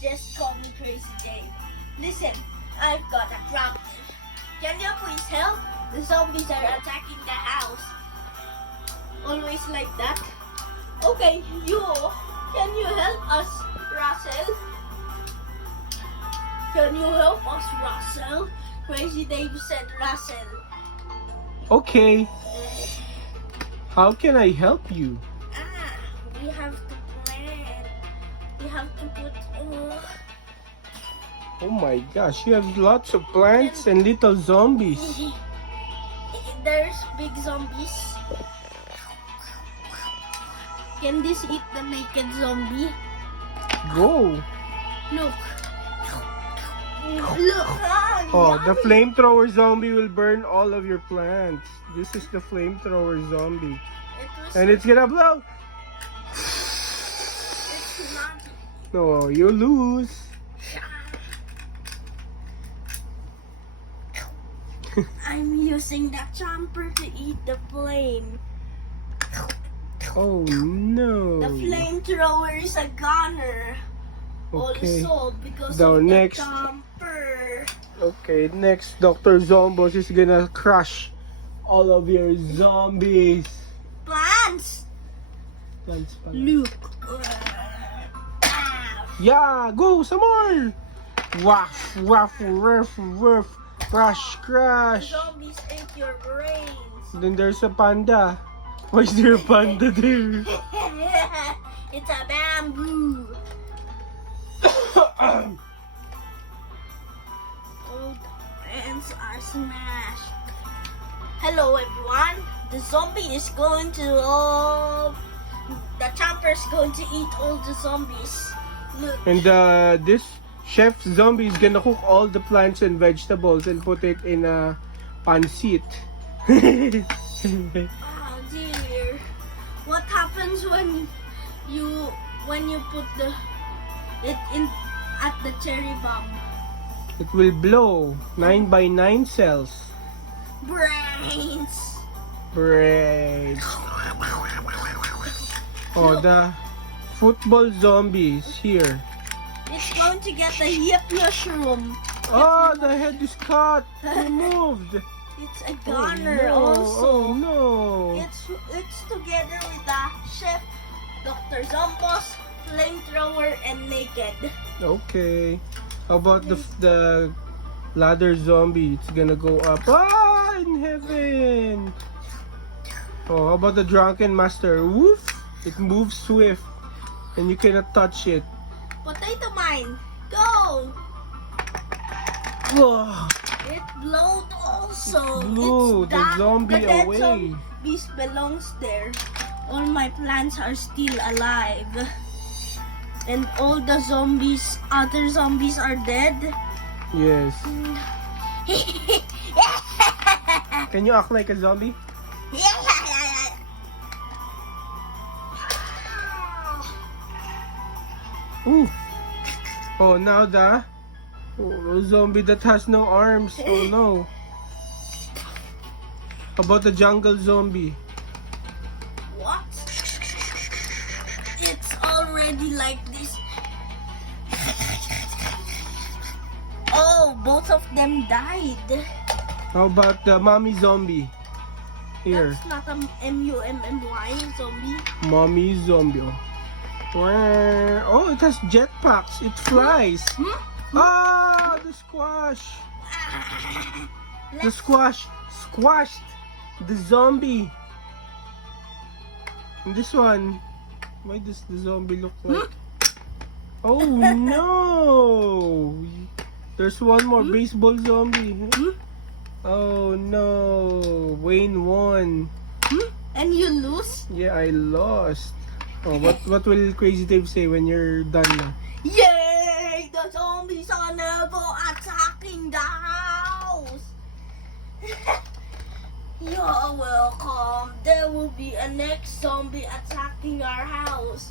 just call me Crazy Dave. Listen, I've got a problem. Can you please help? The zombies are attacking the house. Always like that. Okay, can you help us, Russell? Can you help us, Russell? Crazy Dave said Russell. Okay. How can I help you? We have to plan. We have to put. Oh my gosh, you have lots of plants and little zombies. There's big zombies. Can this eat the naked zombie? Go. Look. Look. Oh, the yummy. flamethrower zombie will burn all of your plants. This is the flamethrower zombie. And it's gonna blow. It's not. No, you lose. I'm using the chomper to eat the flame. Oh no. The flamethrower is a gunner. Okay. Also, because Now of next. the chomper. Okay, next Dr. Zombos is gonna crush all of your zombies. Plants. Plants pala. Look. Yeah, go some more. Waff, waff, ruff, ruff, crush, crush. Zombies ate your brains. Then there's a panda. Why is there a panda there? It's a bamboo. All the plants are smashed. Hello everyone. The zombie is going to the chopper is going to eat all the zombies. Look. And this chef zombie is gonna cook all the plants and vegetables and put it in a pancit. Oh dear. What happens when you put it in at the cherry bomb? It will blow 9 by 9 cells. Brains. Brains. Oh, the football zombie is here. It's going to get the hip mushroom. Oh, the head is cut, removed. It's a gunner Oh, no. also. Oh no. It's together with the chef, Dr. Zombos, flamethrower, and naked. Okay. How about the ladder zombie? It's gonna go up. Ah, in heaven. Oh, how about the drunken master? Woof! It moves swift, and you cannot touch it. Potato mine, go! Whoa! It blowed also. Blew It's the zombie the dead away. zombies belongs there. All my plants are still alive. And all the zombies, other zombies are dead. Yes. Can you act like a zombie? Ooh. Oh, now the zombie that has no arms. Oh no. How about the jungle zombie? What? It's already like this. Oh, both of them died. How about the mommy zombie? Here. That's not a M-U-M-M-Y zombie. Mommy zombie. Oh, it has jetpacks. It flies. Ah, the squash. The squash squashed the zombie. And this one, why does the zombie look like? Oh no! There's one more baseball zombie. Oh no! Wayne won. And you lose? Yeah, I lost. Oh, what will Crazy Dave say when you're done now? Yay! The zombies are never attacking the house! You're welcome. There will be a next zombie attacking our house.